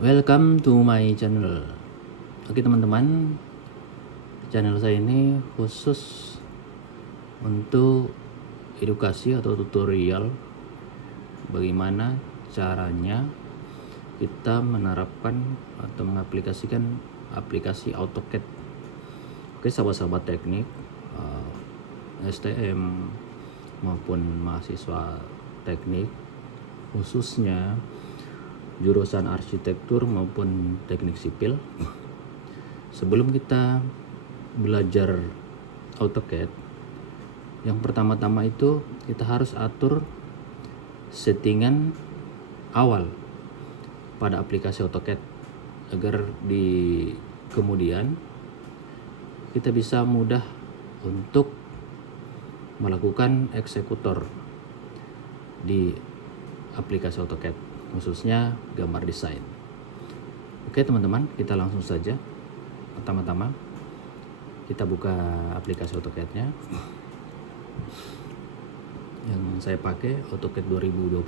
Welcome to my channel. Oke teman-teman, channel saya ini khusus untuk edukasi atau tutorial bagaimana caranya kita menerapkan atau mengaplikasikan aplikasi AutoCAD. Oke sahabat-sahabat teknik, STM maupun mahasiswa teknik, khususnya jurusan arsitektur maupun teknik sipil. Sebelum kita belajar AutoCAD, yang pertama-tama itu kita harus atur settingan awal pada aplikasi AutoCAD agar di kemudian kita bisa mudah untuk melakukan eksekutor di aplikasi AutoCAD, khususnya gambar desain. Oke teman-teman, kita langsung saja. Pertama-tama kita buka aplikasi AutoCAD-nya. Yang saya pakai AutoCAD 2021.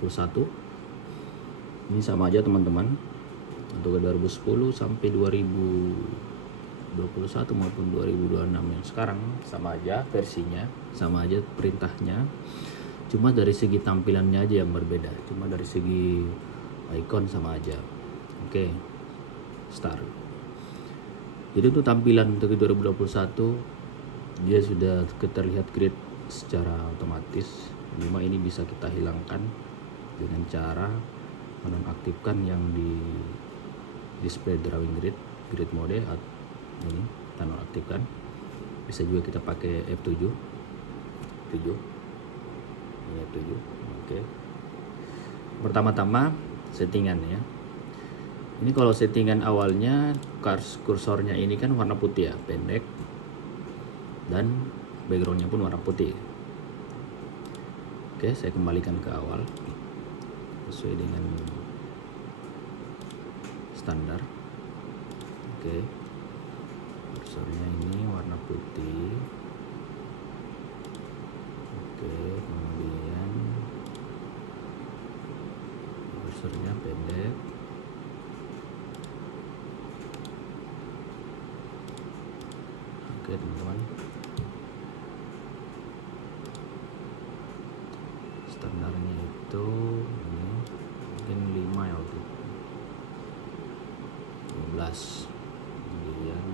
Ini sama aja teman-teman, AutoCAD 2010 sampai 2021 maupun 2026 yang sekarang sama aja versinya, sama aja perintahnya. Cuma dari segi tampilannya aja yang berbeda, cuma dari segi icon sama aja. Oke, start. Jadi untuk tampilan untuk 2021 dia sudah terlihat grid secara otomatis. Cuma ini bisa kita hilangkan dengan cara menonaktifkan yang di display drawing grid mode. Ini kita nonaktifkan. Bisa juga kita pakai F7. Ini F7. Oke. Pertama-tama settingan ya. Ini kalau settingan awalnya kursornya ini kan warna putih ya, pendek, dan backgroundnya pun warna putih. Oke, saya kembalikan ke awal sesuai dengan standar. Oke, kursornya ini warna putih. Oke, kemudian kursornya pendek. Oke teman-teman, standarnya itu ini mungkin 5 ya, waktu 15. Kemudian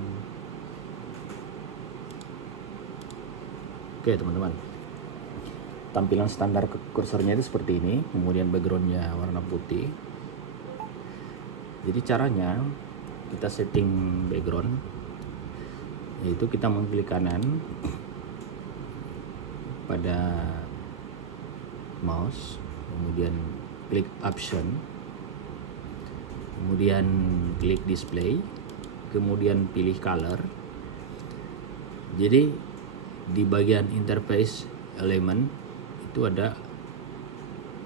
oke teman-teman, tampilan standar kursornya itu seperti ini. Kemudian backgroundnya warna putih. Jadi caranya kita setting background, yaitu kita mengklik kanan pada mouse, kemudian klik option, kemudian klik display, kemudian pilih color. Jadi di bagian interface element itu ada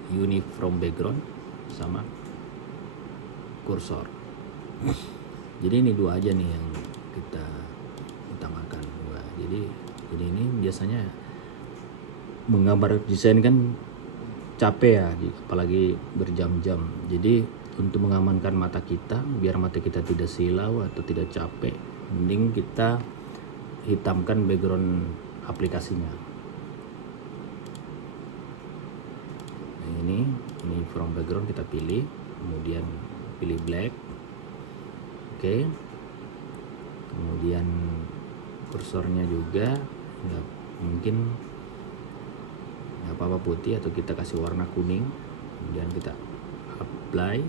uniform background sama kursor. Jadi ini dua aja nih yang kita utamakan. Jadi ini biasanya menggambar desain kan capek ya, apalagi berjam-jam. Jadi untuk mengamankan mata kita, biar mata kita tidak silau atau tidak capek, mending kita hitamkan background aplikasinya. Nah, ini from background kita pilih, kemudian pilih black. Oke. Kemudian kursornya juga nggak mungkin apa-apa putih, atau kita kasih warna kuning, kemudian kita apply.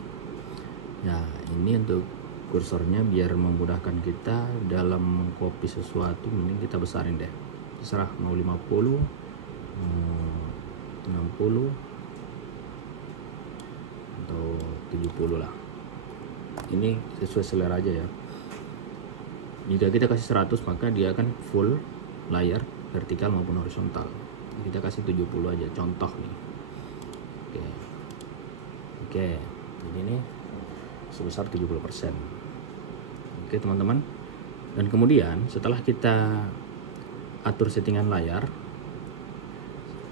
Nah ini untuk kursornya biar memudahkan kita dalam copy sesuatu, mending kita besarin deh, terserah mau 50, 60 atau 70 lah. Ini sesuai selera aja ya. Jika kita kasih 100 maka dia akan full layar vertikal maupun horizontal. Kita kasih 70 aja, contoh nih. Oke. Jadi ini sebesar 70%. Oke teman-teman. Dan kemudian setelah kita atur settingan layar,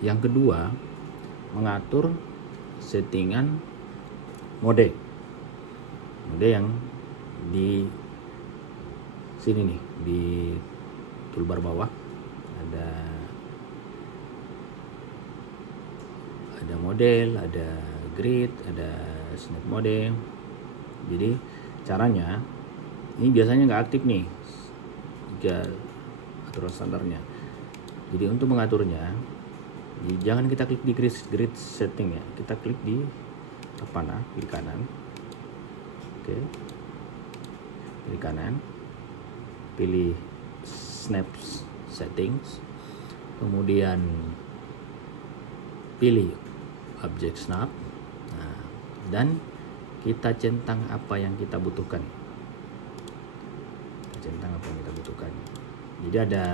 yang kedua mengatur settingan mode. Mode yang di sini nih, di toolbar bawah ada model, ada grid, ada snap mode. Jadi caranya ini biasanya nggak aktif nih jika aturan standarnya. Jadi untuk mengaturnya, jangan kita klik di grid setting ya, kita klik di panah kiri kanan. Oke, kiri kanan, pilih snap settings, kemudian pilih object snap, dan kita centang apa yang kita butuhkan. Jadi ada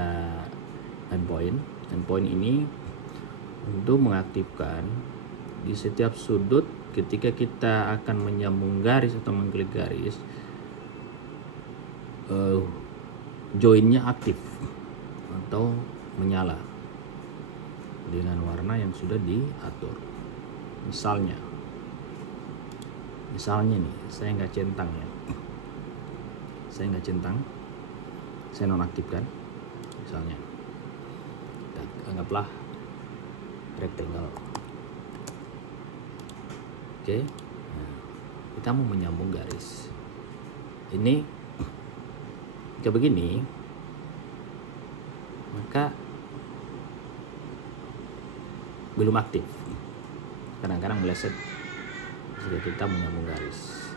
endpoint ini untuk mengaktifkan di setiap sudut ketika kita akan menyambung garis atau mengklik garis, joinnya aktif atau menyala dengan warna yang sudah diatur. Misalnya nih, saya nggak centang ya, saya nonaktifkan. Misalnya kita anggaplah rectangle. Oke, nah, kita mau menyambung garis ini. Jika begini, maka belum aktif, kadang-kadang meleset jika kita menyambung garis.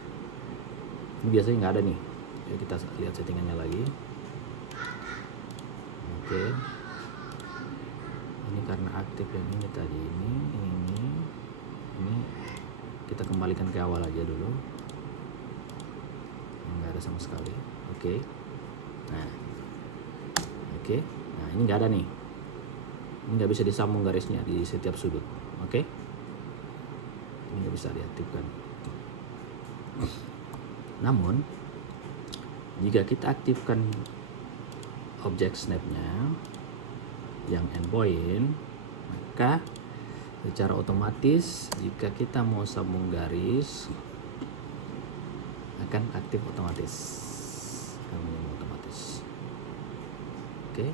Ini biasanya nggak ada nih. Jadi kita lihat settingannya lagi. Oke, ini karena aktif yang ini tadi, ini kita kembalikan ke awal aja dulu. Nggak ada sama sekali. Oke, nah ini nggak ada nih. Ini nggak bisa disambung garisnya di setiap sudut. Oke, ini nggak bisa diaktifkan. Namun jika kita aktifkan object snapnya yang endpoint, maka secara otomatis jika kita mau sambung garis akan aktif otomatis. Oke.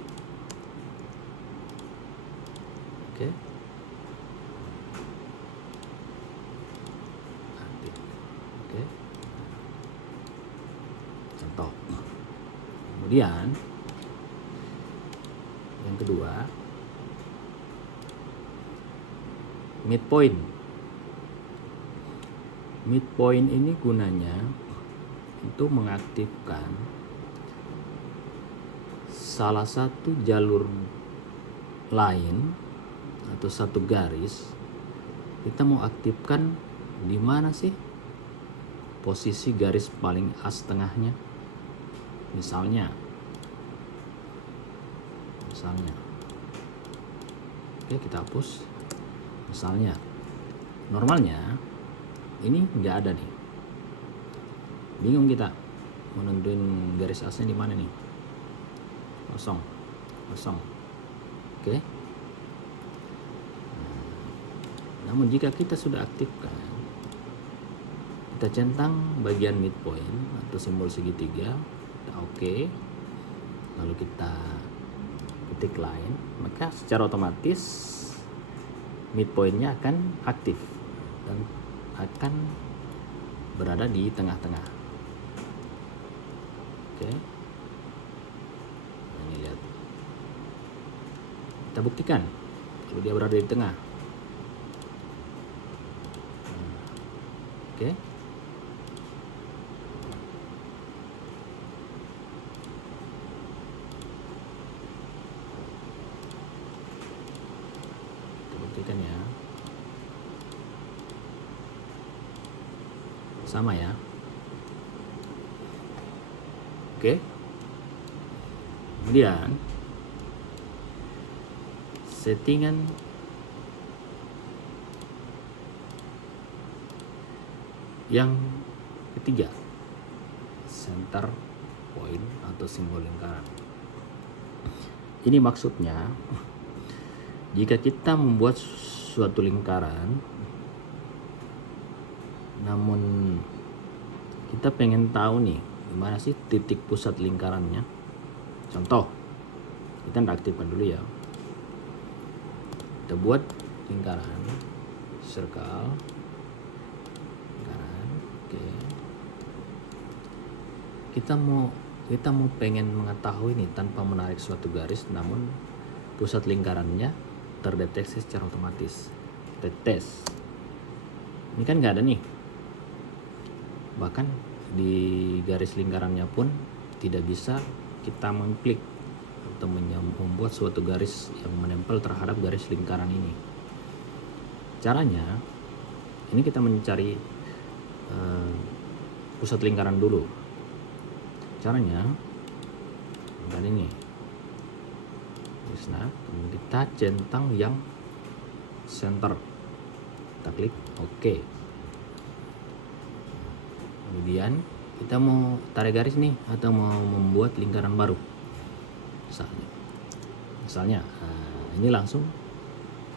Aktif. Oke. Contoh. Kemudian yang kedua, midpoint. Midpoint ini gunanya untuk mengaktifkan salah satu jalur lain atau satu garis. Kita mau aktifkan di mana sih posisi garis paling as tengahnya? Misalnya, oke, kita hapus. Misalnya, normalnya ini nggak ada nih, bingung kita mau nentuin garis asnya di mana nih. Kosong. Oke. Namun jika kita sudah aktifkan, kita centang bagian midpoint atau simbol segitiga, kita oke, lalu kita ketik line, maka secara otomatis midpointnya akan aktif dan akan berada di tengah-tengah. Oke. Ini lihat. Kita buktikan kalau dia berada di tengah. Oke. Kita buktikan ya. Sama ya. Oke. Kemudian settingan yang ketiga, center point atau simbol lingkaran. Ini maksudnya jika kita membuat suatu lingkaran namun kita pengen tahu nih gimana sih titik pusat lingkarannya. Contoh, kita aktifkan dulu ya. Kita buat lingkaran, circle, lingkaran. Oke. Kita mau pengen mengetahui nih tanpa menarik suatu garis, namun pusat lingkarannya terdeteksi secara otomatis. Kita tes. Ini kan nggak ada nih. Bahkan di garis lingkarannya pun tidak bisa kita mengklik atau membuat suatu garis yang menempel terhadap garis lingkaran ini. Caranya, ini kita mencari pusat lingkaran dulu. Caranya, dan ini, nah, kita centang yang center. Kita klik OK. Kemudian kita mau tarik garis nih atau mau membuat lingkaran baru. Misalnya, ini langsung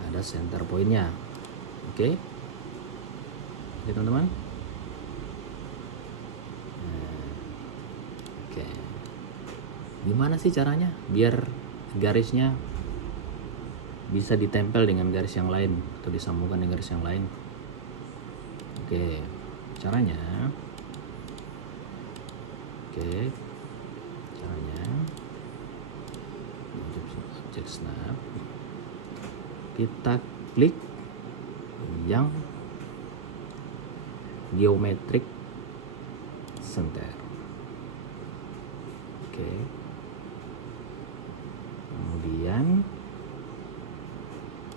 ada center pointnya. Oke, teman-teman. Oke, gimana sih caranya biar garisnya bisa ditempel dengan garis yang lain atau disambungkan dengan garis yang lain? Oke, caranya objek snap, kita klik yang geometric center. Oke, kemudian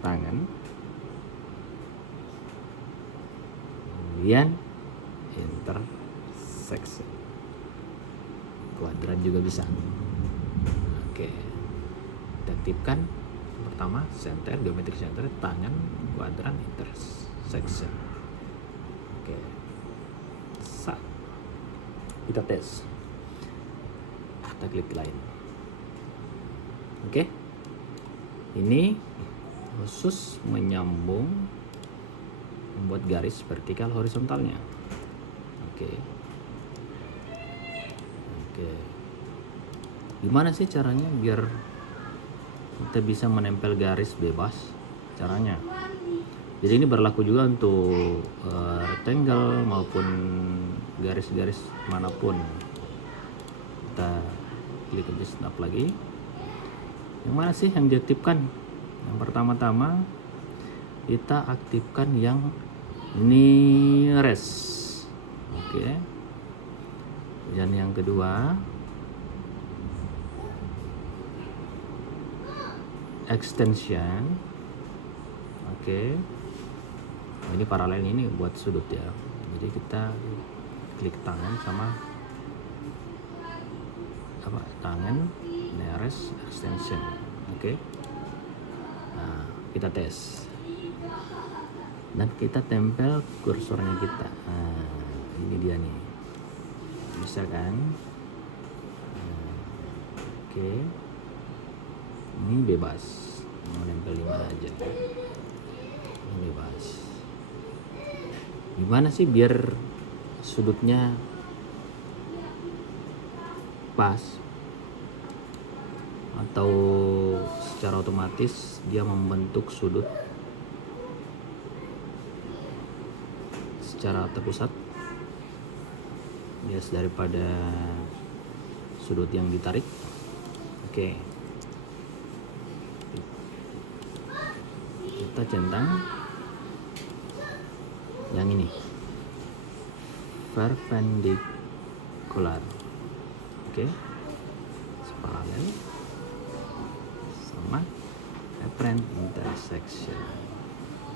tangan, kemudian intersection, kuadran juga bisa. Oke, kita aktifkan pertama center, geometric center, tangan, kuadran, intersection. Oke, kita tes, kita klik lain. Oke, ini khusus menyambung, membuat garis vertikal horizontalnya. Oke, gimana sih caranya biar kita bisa menempel garis bebas? Caranya, jadi ini berlaku juga untuk rectangle maupun garis-garis manapun. Kita klik aja snap lagi. Yang mana sih yang diaktifkan? Yang pertama-tama kita aktifkan yang nearest. Oke. Dan yang kedua extension. Oke. Nah, ini paralel, ini buat sudut ya. Jadi kita klik tangan sama tangan, nearest, extension. Oke. Nah, kita tes. Dan kita tempel kursornya kita. Nah, ini dia nih. Bisa kan? Oke. Ini bebas. Mau nempel di mana aja. Ini bebas. Gimana sih biar sudutnya pas atau secara otomatis dia membentuk sudut secara terpusat bias daripada sudut yang ditarik. Oke, kita centang yang ini perpendicular. Oke, paralel sama apparent intersection.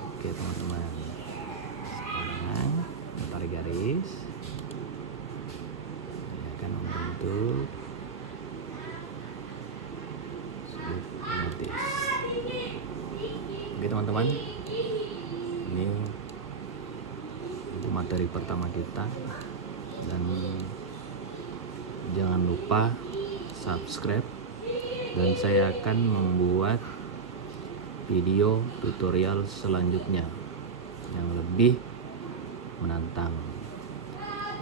Oke teman-teman, sekarang kita tarik garis ya kan, membentuk sudut otomatis. Oke teman-teman, ini untuk materi pertama kita, dan jangan lupa subscribe, dan saya akan membuat video tutorial selanjutnya yang lebih menantang.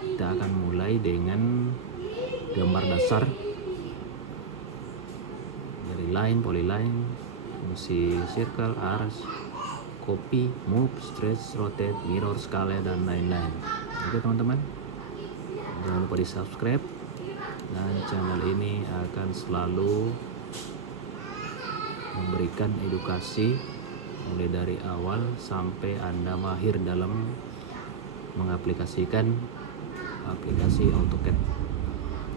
Kita akan mulai dengan gambar dasar dari line, polyline, fungsi circle, arcs, copy, move, stretch, rotate, mirror, scale, dan lain-lain. Oke teman-teman, jangan lupa di subscribe, dan channel ini akan selalu memberikan edukasi mulai dari awal sampai Anda mahir dalam mengaplikasikan aplikasi AutoCAD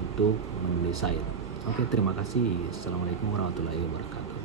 untuk mendesain. Oke, terima kasih. Assalamualaikum warahmatullahi wabarakatuh.